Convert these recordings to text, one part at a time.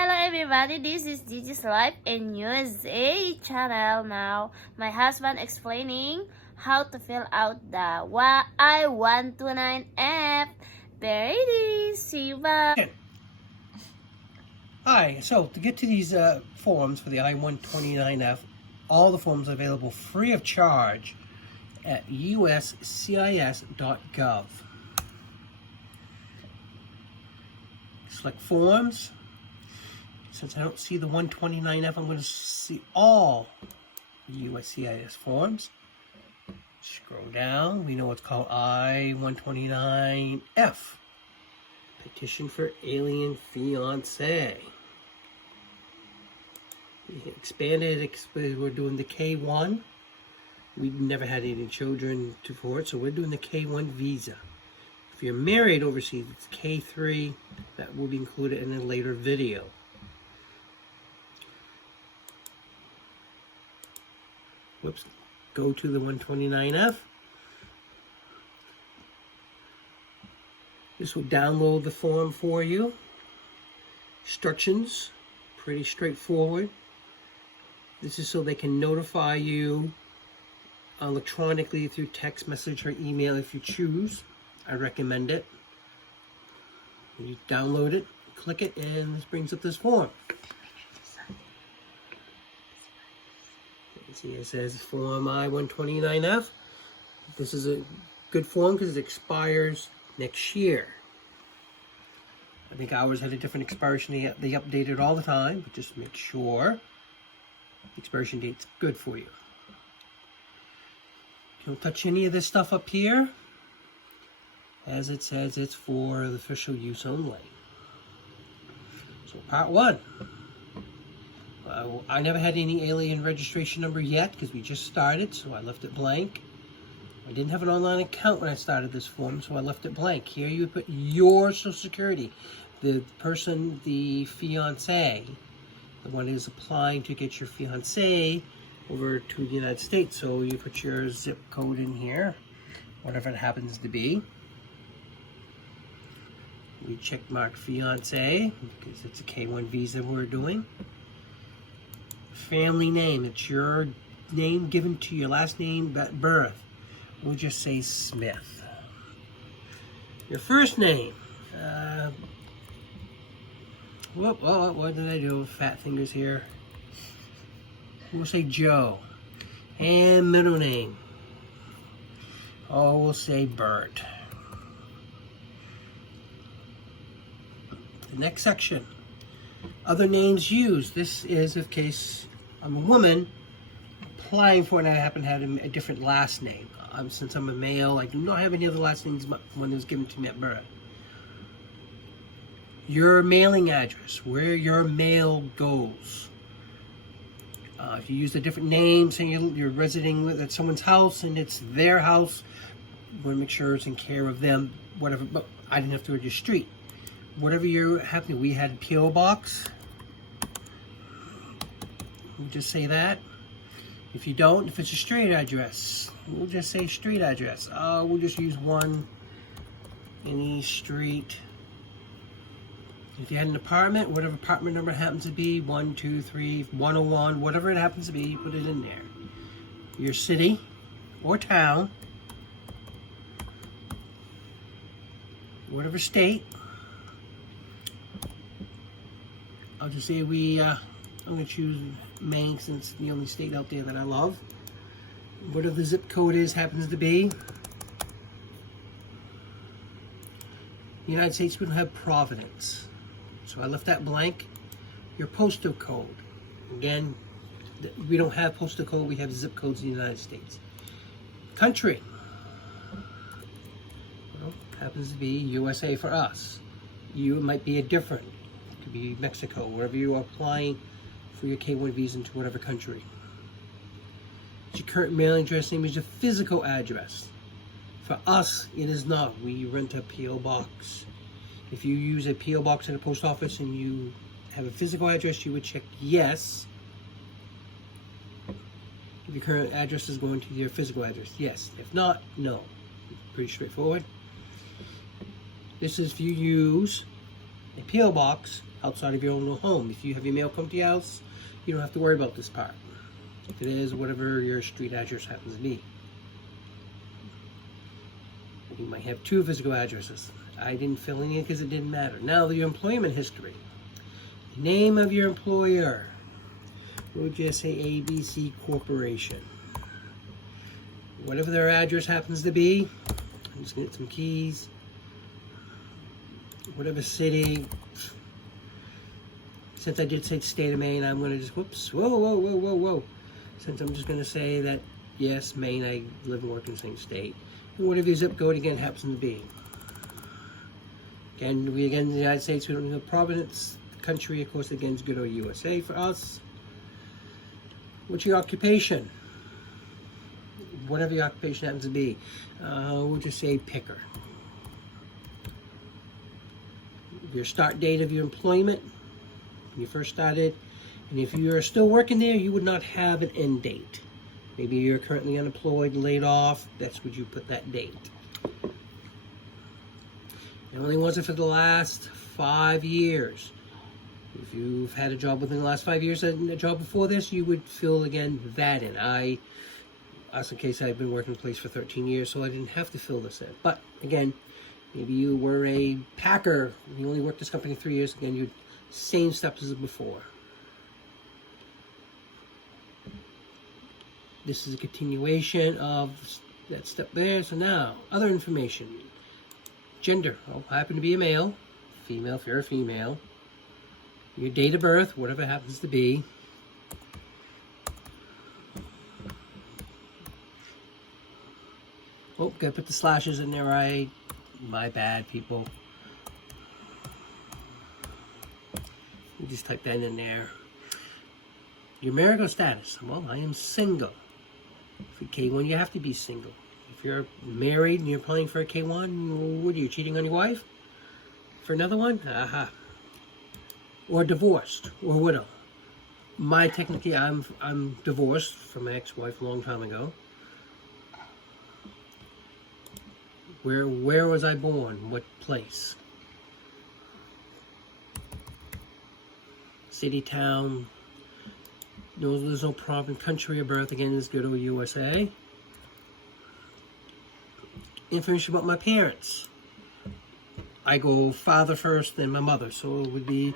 Hello everybody, this is Gigi's Life in USA channel. Now, my husband explaining how to fill out the I-129F. There it is. See you back. Hi, so to get to these forms for the I-129F, all the forms are available free of charge at uscis.gov. Select forms. Since I don't see the 129F, I'm going to see all USCIS forms. Scroll down. We know it's called I-129F. Petition for Alien Fiancé. Expanded, we're doing the K1. We never had any children for it, so we're doing the K1 visa. If you're married overseas, it's K3. That will be included in a later video. Whoops. Go to the 129F. This will download the form for you. Instructions, pretty straightforward. This is so they can notify you electronically through text message or email if you choose. I recommend it. You download it, click it, and this brings up this form. See, it says Form I-129F. This is a good form because it expires next year. I think ours had a different expiration. They update it all the time, but just make sure the expiration date's good for you. Don't touch any of this stuff up here. As it says, it's for the official use only. So part one. I never had any alien registration number yet because we just started, so I left it blank. I didn't have an online account when I started this form, so I left it blank. Here you put your Social Security. The person, the fiancé, the one who's applying to get your fiancé over to the United States. So you put your zip code in here, whatever it happens to be. We check mark fiancé because it's a K1 visa we're doing. Family name, it's your name given to your last name at birth. We'll just say Smith. Your first name. What did I do? Fat fingers here. We'll say Joe. And middle name. Oh, we'll say Bert. The next section. Other names used. This is in case I'm a woman applying for it and I happen to have a different last name. Since I'm a male, I do not have any other last names but one that was given to me at birth. Your mailing address, where your mail goes. If you use a different name, say you're residing at someone's house and it's their house, you want to make sure it's in care of them, whatever, but I didn't have to register street. Whatever you're happening, we had a P.O. box. We'll just say that. If you don't, if it's a street address, we'll just say street address. We'll just use one, any street. If you had an apartment, whatever apartment number happens to be, 1, 2, 3, 101, whatever it happens to be, you put it in there. Your city or town, whatever state. I'll just say I'm going to choose Maine since it's the only state out there that I love. Whatever the zip code is, happens to be. The United States, we don't have Providence. So I left that blank. Your postal code. Again, we don't have postal code, we have zip codes in the United States. Country. Well, happens to be USA for us. You might be a different. It could be Mexico, wherever you are applying for your K1 visa into whatever country. Your current mailing address name is your physical address. For us, it is not. We rent a P.O. box. If you use a P.O. box at a post office and you have a physical address, you would check yes. If your current address is going to your physical address, yes. If not, no. Pretty straightforward. This is if you use a P.O. box outside of your own home. If you have your mail come to your house, you don't have to worry about this part. If it is, whatever your street address happens to be. You might have 2 physical addresses. I didn't fill any in because it didn't matter. Now, your employment history. Name of your employer. We'll just say ABC Corporation. Whatever their address happens to be. I'm just going to get some keys. Whatever city. Since I did say state of Maine, I'm going to just, whoops, whoa. Since I'm just going to say that, yes, Maine, I live and work in the same state. And whatever your zip code again happens to be. Again, in the United States, we don't know province. Country, of course, again, is good old USA for us. What's your occupation? Whatever your occupation happens to be. We'll just say picker. Your start date of your employment, when you first started. And if you're still working there, you would not have an end date. Maybe you're currently unemployed, laid off. That's what you put that date. And only was it for the last 5 years. If you've had a job within the last 5 years and a job before this, you would fill again that in. As in case I've been working in place for 13 years, so I didn't have to fill this in. But again, maybe you were a packer, you only worked this company 3 years, again, you same steps as before. This is a continuation of that step there. So now, other information. Gender, well, happen to be a male. Female, if you're a female. Your date of birth, whatever it happens to be. Oh, gotta put the slashes in there right. My bad, people. You just type that in there. Your marital status. Well, I am single. For K1, you have to be single. If you're married and you're applying for a K1, what are you, cheating on your wife? For another one? Aha. Or divorced, or widow. Technically, I'm divorced from my ex-wife a long time ago. Where was I born? What place? City, town. No, there's no problem. Country of birth, again, is good old USA. Information about my parents. I go father first, then my mother. So it would be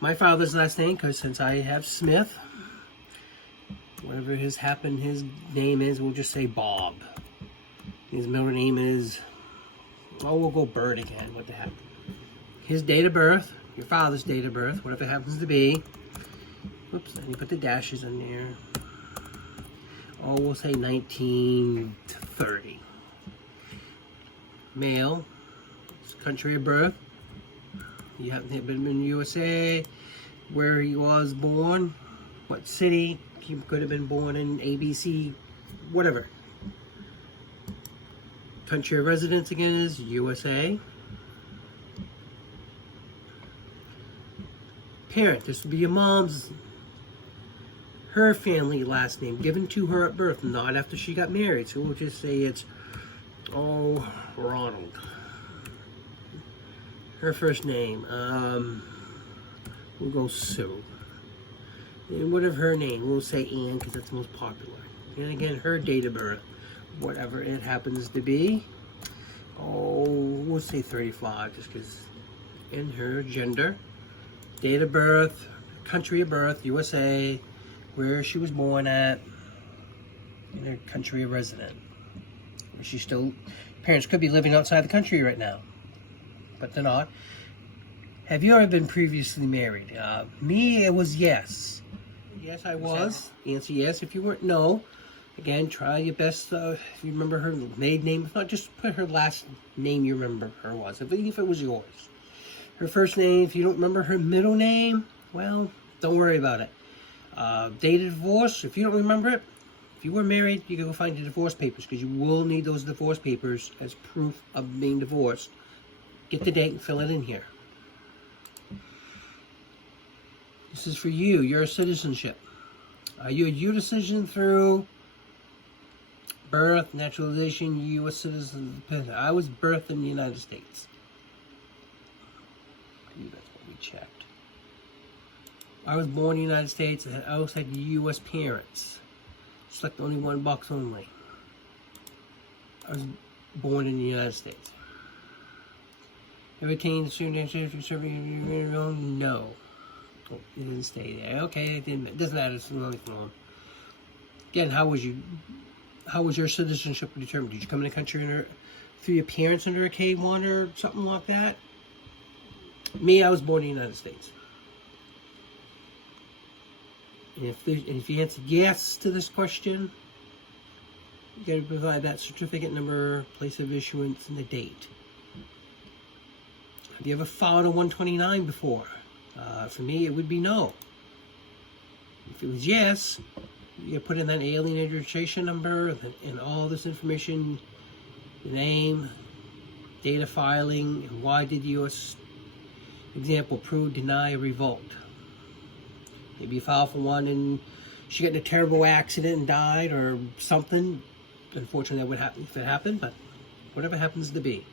my father's last name, because since I have Smith, whatever his name is, we'll just say Bob. His middle name is, we'll go Bird again. What the heck? His date of birth, your father's date of birth, whatever it happens to be. Oops, and you put the dashes in there. We'll say 1930. Male, country of birth. You haven't been in the USA. Where he was born. What city. He could have been born in ABC, whatever. Country of residence again is USA. Parent, this would be your mom's, her family last name given to her at birth, not after she got married. So we'll just say it's, Ronald. Her first name, we'll go Sue. And whatever her name, we'll say Ann because that's the most popular. And again, her date of birth, whatever it happens to be. We'll say 35 just because. And her gender, date of birth, country of birth, USA, where she was born at, and her country of resident. She's still, parents could be living outside the country right now, but they're not. Have you ever been previously married? Me, it was yes. Yes, I was. Answer yes. If you weren't, no. Again, try your best. If you remember her maiden name, if not, just put her last name you remember her was, even if it was yours. Her first name, if you don't remember her middle name, well, don't worry about it. Date of divorce, if you don't remember it, if you were married, you can go find your divorce papers because you will need those divorce papers as proof of being divorced. Get the date and fill it in here. This is for you, your citizenship. Are you a U.S. citizen through birth, naturalization, U.S. citizen? I was birthed in the United States. I believe that's what we checked. I was born in the United States. I also had U.S. parents. Select only one box only. I was born in the United States. Everything no. Oh, it didn't stay there. Okay, it doesn't matter. It's only form. Again, how was your citizenship determined? Did you come in the country through your parents under a K-1 or something like that? Me, I was born in the United States. And if you answer yes to this question, you got to provide that certificate number, place of issuance, and the date. Have you ever filed a 129 before? For me, it would be no. If it was yes, you put in that alien registration number and all this information, the name, date of filing, and why did U.S. example approve, deny, or revoke. Maybe you filed for one and she got in a terrible accident and died or something. Unfortunately, that would happen if it happened, but whatever happens to be.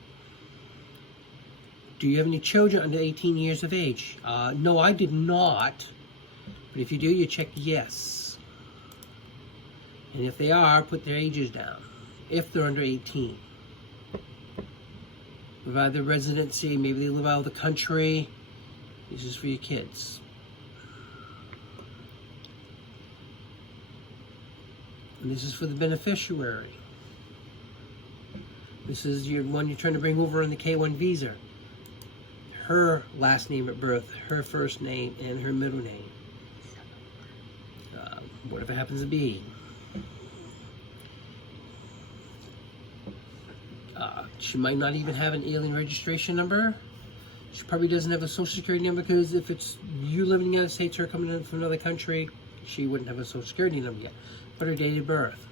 Do you have any children under 18 years of age? No, I did not. But if you do, you check yes. And if they are, put their ages down. If they're under 18. Provide their residency. Maybe they live out of the country. This is for your kids. And this is for the beneficiary. This is your one you're trying to bring over on the K-1 visa. Her last name at birth, her first name, and her middle name. Whatever happens to be. She might not even have an alien registration number. She probably doesn't have a social security number because if it's you living in the United States or coming in from another country, she wouldn't have a social security number yet. But her date of birth.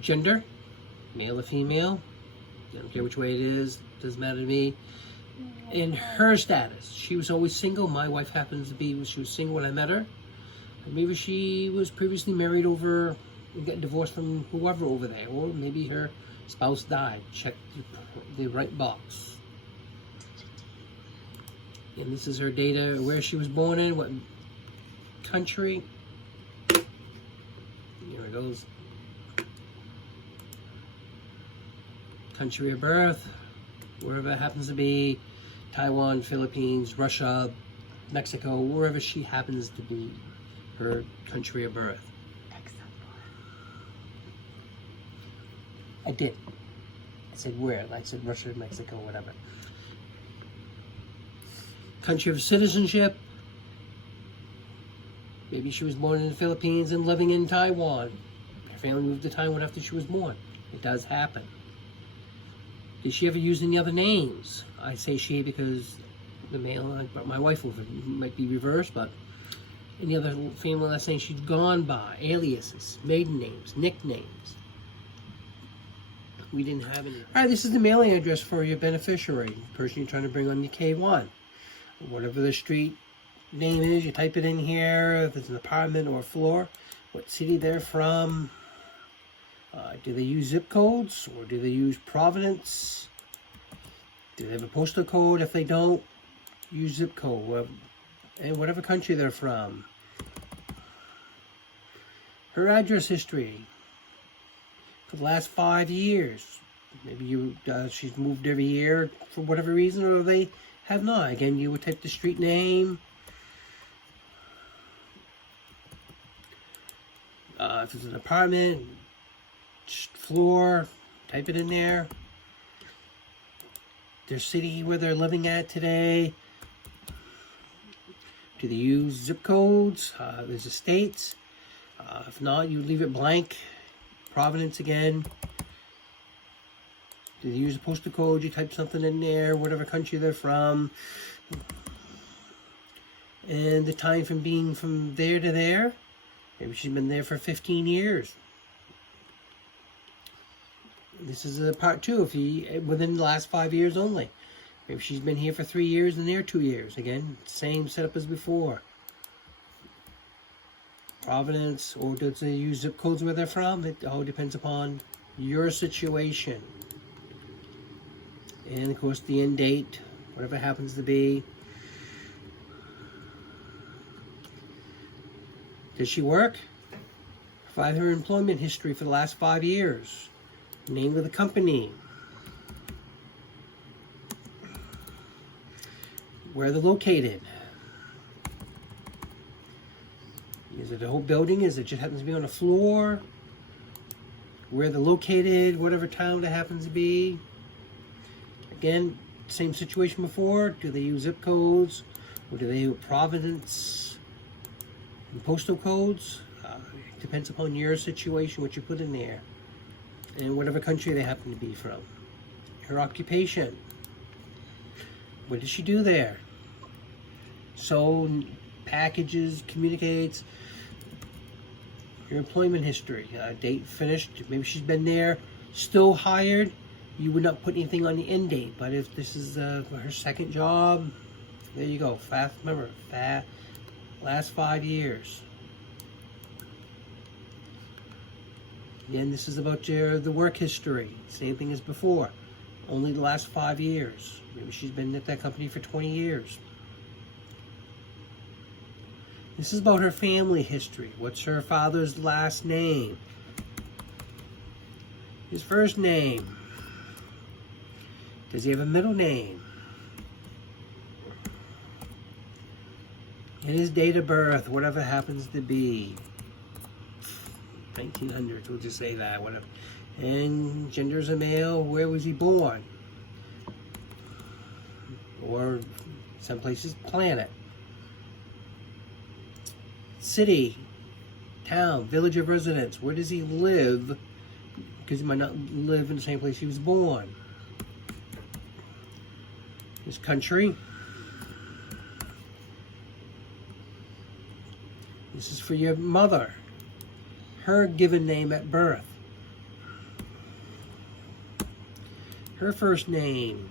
Gender, male or female. I don't care which way it is, doesn't matter to me. And her status. She was always single. My wife happens to be, she was single when I met her. Maybe she was previously married over and got divorced from whoever over there. Or maybe her spouse died. Check the right box. And this is her data, where she was born in, what country. Here it goes. Country of birth, wherever it happens to be. Taiwan, Philippines, Russia, Mexico, wherever she happens to be. Her country of birth. I did. I said where? I said Russia, Mexico, whatever. Country of citizenship. Maybe she was born in the Philippines and living in Taiwan. Her family moved to Taiwan after she was born. It does happen. Did she ever use any other names? I say she because the male, my wife might be reversed, but any other family last name she's gone by, aliases, maiden names, nicknames. We didn't have any. All right, this is the mailing address for your beneficiary, the person you're trying to bring on your K-1. Whatever the street name is, you type it in here, if it's an apartment or a floor, what city they're from. Do they use zip codes or do they use Providence? Do they have a postal code? If they don't, use zip code. And whatever country they're from. Her address history for the last 5 years. Maybe she's moved every year for whatever reason, or they have not. Again, you would type the street name. If it's an apartment, floor, type it in there. Their city where they're living at today. Do they use zip codes? There's the states. If not, you leave it blank. Providence again. Do they use a postal code? You type something in there, whatever country they're from. And the time from being from there to there. Maybe she's been there for 15 years. This is part 2, if you within the last 5 years only. Maybe she's been here for 3 years and there 2 years. Again, same setup as before. Providence, or does they use zip codes where they're from? It all depends upon your situation. And of course the end date, whatever happens to be. Did she work? Provide her employment history for the last 5 years. Name of the company. Where they're located. Is it a whole building? Is it just happens to be on a floor? Where they're located, whatever town it happens to be. Again, same situation before. Do they use zip codes? Or do they use province and postal codes? It depends upon your situation, what you put in there. And whatever country they happen to be from. Her occupation. What did she do there? Sold packages, communicates. Your employment history, date finished, maybe she's been there, still hired. You would not put anything on the end date, but if this is her second job, there you go. Remember, last 5 years. Again, this is about the work history. Same thing as before, only the last 5 years. Maybe she's been at that company for 20 years. This is about her family history. What's her father's last name? His first name. Does he have a middle name? And his date of birth, whatever it happens to be. 1900s, we'll just say that, whatever. And gender is a male. Where was he born? Or some places, planet. City, town, village of residence. Where does he live? Because he might not live in the same place he was born. His country. This is for your mother. Her given name at birth. Her first name.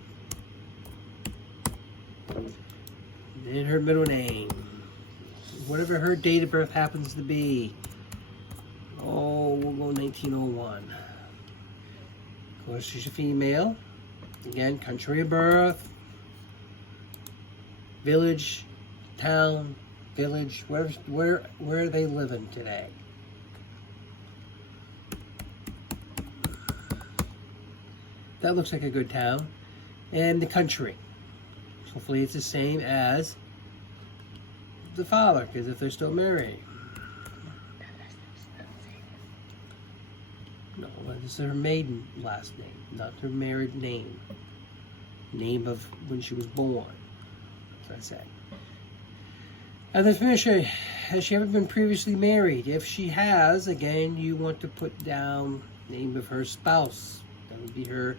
And her middle name. Whatever her date of birth happens to be. Oh, we'll go 1901. Of course, she's a female. Again, country of birth. Village, town, village, where are they living today? That looks like a good town. And the country. Hopefully it's the same as the father, because if they're still married. No, this is her maiden last name, not her married name. Name of when she was born, as I said. And then finish her, has she ever been previously married? If she has, again, you want to put down name of her spouse. That would be her,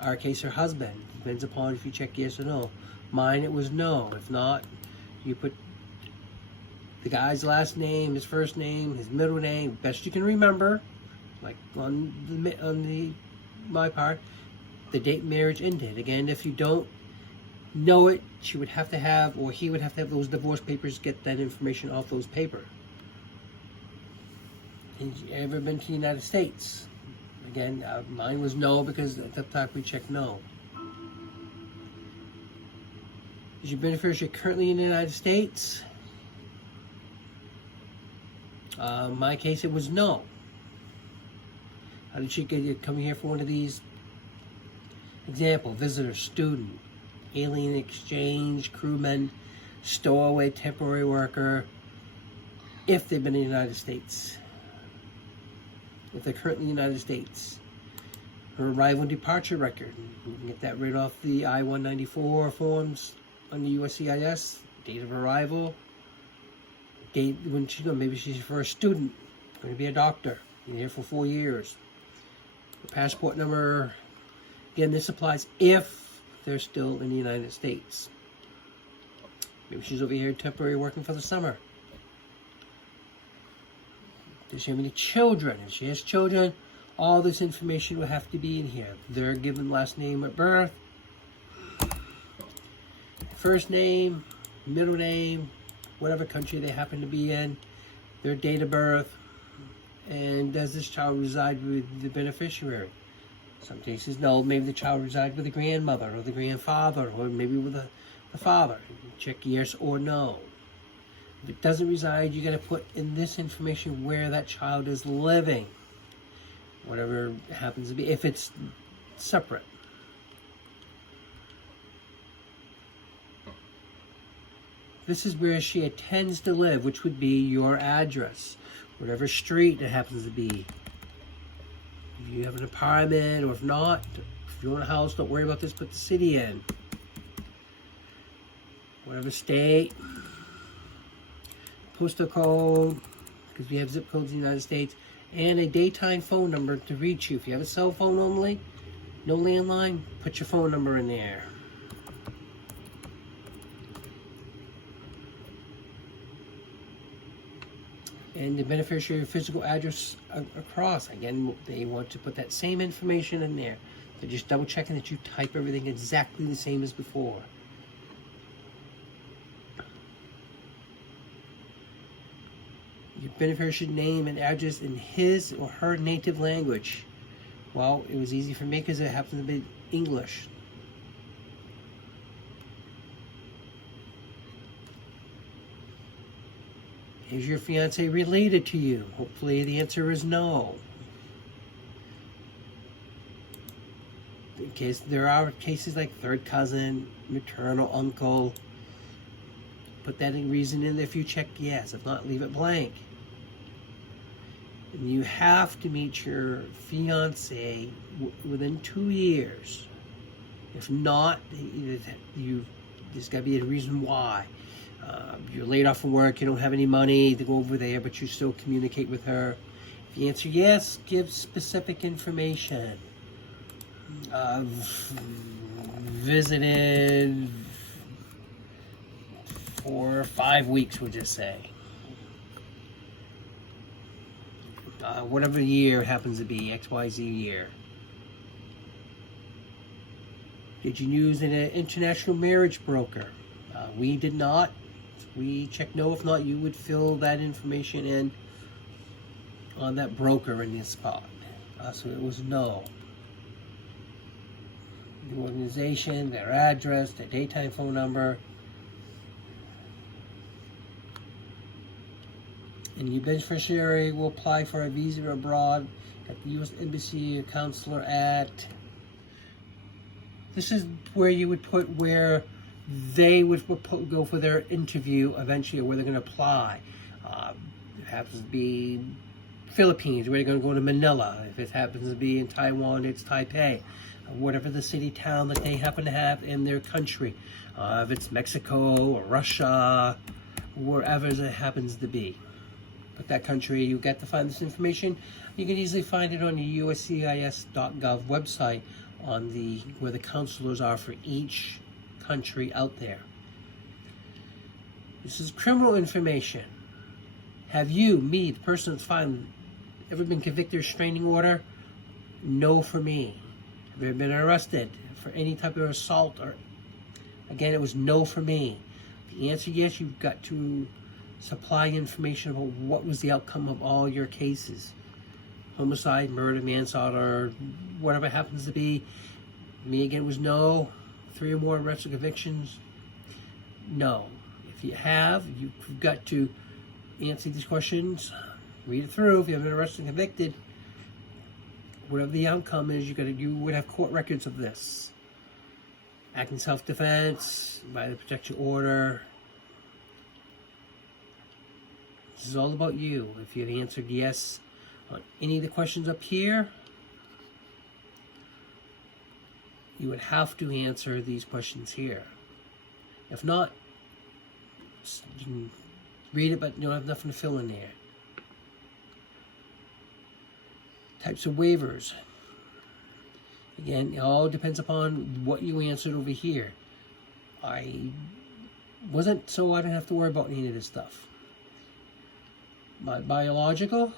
our case, her husband. Depends upon if you check yes or no. Mine, it was no. If not, you put the guy's last name, his first name, his middle name, best you can remember, like on my part, the date marriage ended. Again, if you don't know it, she would have to have, or he would have to have those divorce papers, get that information off those papers. Have you ever been to the United States? Again, mine was no, because at the time we checked no. Is your beneficiary currently in the United States? In my case, it was no. How did she get come here for one of these? Example, visitor, student, alien exchange, crewman, stowaway, temporary worker, if they've been in the United States. If they're currently in the United States. Her arrival and departure record. You can get that right off the I-194 forms on the USCIS. Date of arrival. Date when she, maybe she's for a student, going to be a doctor, been here for 4 years. The passport number, again, this applies if they're still in the United States. Maybe she's over here temporary working for the summer. Does she have any children? If she has children, all this information will have to be in here. Their given last name at birth, first name, middle name, whatever country they happen to be in, their date of birth, and does this child reside with the beneficiary? Some cases, no, maybe the child resides with the grandmother or the grandfather, or maybe with the father. Check yes or no. If it doesn't reside, you got to put in this information where that child is living. Whatever it happens to be, if it's separate. This is where she intends to live, which would be your address. Whatever street it happens to be. If you have an apartment, or if not, if you own a house, don't worry about this, put the city in. Whatever state. Postal code, because we have zip codes in the United States. And a daytime phone number to reach you. If you have a cell phone only, no landline, put your phone number in there. And the beneficiary physical address across. Again, they want to put that same information in there. So just double checking that you type everything exactly the same as before. Your beneficiary name and address in his or her native language. Well, it was easy for me because it happens to be English. Is your fiance related to you? Hopefully the answer is no. In case there are cases like third cousin, maternal uncle, put that in reason in there if you check yes. If not, leave it blank. And you have to meet your fiance within 2 years. If not, there's got to be a reason why. You're laid off from work, you don't have any money to go over there, but you still communicate with her. If you answer yes, give specific information. Visited for 5 weeks, we'll just say. Whatever year it happens to be, XYZ year. Did you use an international marriage broker? We did not. We checked no. If not, you would fill that information in on that broker in this spot. So it was no. The organization, their address, their daytime phone number. And your beneficiary will apply for a visa abroad at the U.S. Embassy or consular at. This is where you would put where they would go for their interview eventually, or where they're going to apply. It happens to be Philippines, where they're going to go to Manila. If it happens to be in Taiwan, it's Taipei. Whatever the city, town that they happen to have in their country. If it's Mexico or Russia, wherever it happens to be. But that country, you get to find this information. You can easily find it on the uscis.gov website on where the counselors are for each country out there. This is criminal information. Have you, me, the person that's fined, ever been convicted of restraining order? No for me. Have you ever been arrested for any type of assault? Or again, it was no for me. The answer yes, you've got to supply information about what was the outcome of all your cases. Homicide, murder, manslaughter, whatever it happens to be. Me again was no. 3 or more arrests or convictions? No. If you have, you've got to answer these questions, read it through. If you have been arrested and convicted, whatever the outcome is, you would have court records of this. Act in self-defense, by the protection order. This is all about you. If you have answered yes on any of the questions up here, you would have to answer these questions here. If not, you can read it, but you don't have nothing to fill in there. Types of waivers. Again, it all depends upon what you answered over here. I wasn't, so I didn't have to worry about any of this stuff. My biological,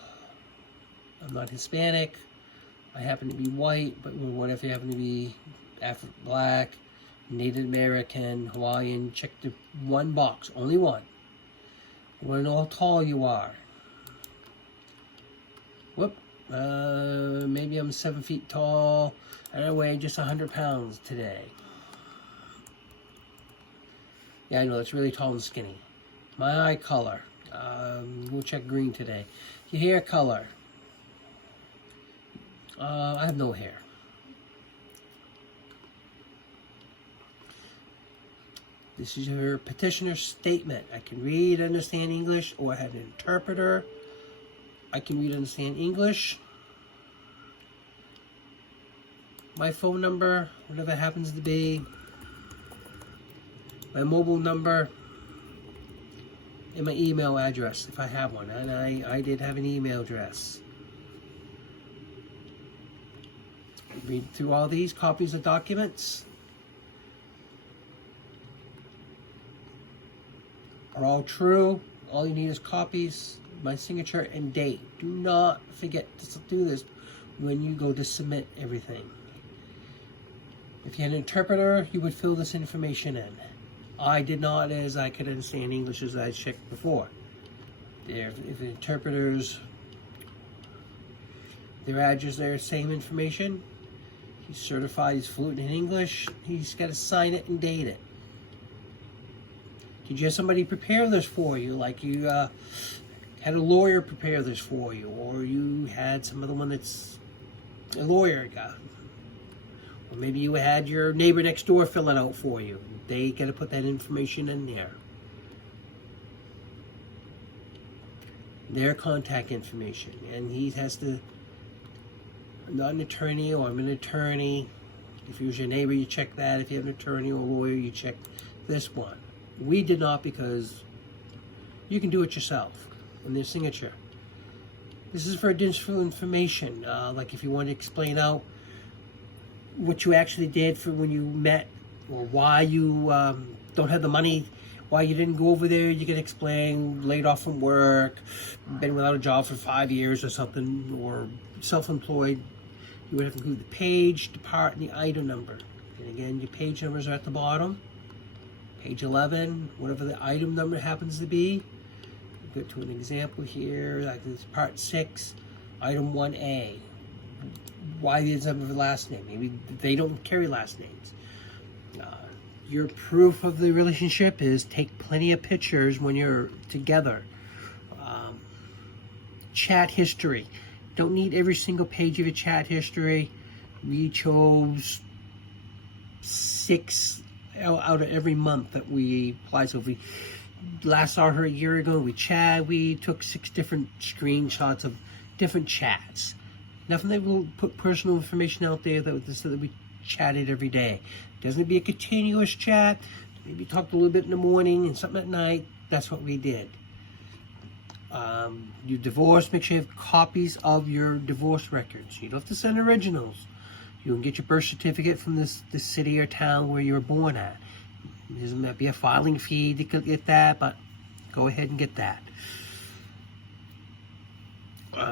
I'm not Hispanic. I happen to be white, but what if you happen to be Black, Native American, Hawaiian? Check the one box, only one. You want to know how tall you are. Whoop, maybe I'm 7 feet tall, and I weigh just 100 pounds today. Yeah, I know, it's really tall and skinny. My eye color. We'll check green today. Your hair color. I have no hair. This is your petitioner's statement. I can read, understand English, or I had an interpreter. I can read, understand English. My phone number, whatever it happens to be. My mobile number. And my email address, if I have one. And I did have an email address. Read through all these copies of documents. Are all true. All you need is copies, my signature, and date. Do not forget to do this when you go to submit everything. If you had an interpreter, you would fill this information in. I did not, as I could understand English as I checked before. If the interpreters, their address, their same information, he's certified, he's fluent in English, he's got to sign it and date it. Did you have somebody prepare this for you, like you had a lawyer prepare this for you, or you had some other one that's a lawyer guy? Or maybe you had your neighbor next door fill it out for you. They got to put that information in there. Their contact information. And he has to, I'm not an attorney, or I'm an attorney. If you was your neighbor, you check that. If you have an attorney or a lawyer, you check this one. We did not, because you can do it yourself in their signature. This is for additional information, like if you want to explain out what you actually did for when you met, or why you don't have the money, why you didn't go over there. You can explain, laid off from work, been without a job for 5 years or something, or self-employed. You would have to include the page, the part, and the item number. And again, your page numbers are at the bottom. Page 11, whatever the item number happens to be. Go to an example here, like this part 6, item 1A. Why is that the last name? Maybe they don't carry last names. Your proof of the relationship is take plenty of pictures when you're together. Chat history. Don't need every single page of your chat history. We chose 6 out of every month that we applied. So if we last saw her a year ago, we took 6 different screenshots of different chats. Nothing that will put personal information out there so that we chatted every day. Doesn't be a continuous chat. Maybe talked a little bit in the morning and something at night. That's what we did. You divorce, make sure you have copies of your divorce records. You don't have to send originals. You can get your birth certificate from this city or town where you were born at. There might be a filing fee to get that, but go ahead and get that.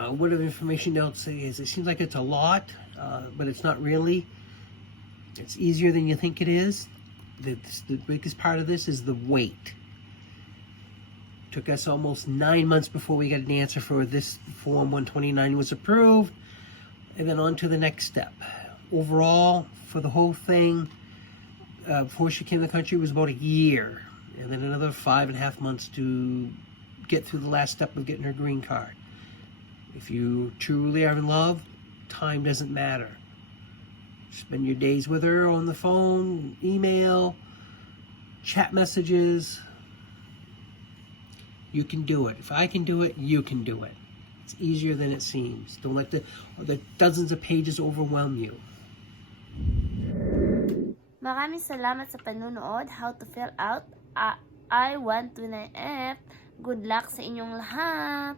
What other information else is? It seems like it's a lot, but it's not really. It's easier than you think it is. The biggest part of this is the wait. Took us almost 9 months before we got an answer for this Form 129 was approved, and then on to the next step. Overall, for the whole thing, before she came to the country, was about a year, and then another 5.5 months to get through the last step of getting her green card. If you truly are in love, time doesn't matter. Spend your days with her on the phone, email, chat messages. You can do it. If I can do it, you can do it. It's easier than it seems. Don't let the dozens of pages overwhelm you. Maraming salamat sa panunood. How to fill out I-129F. Good luck sa inyong lahat!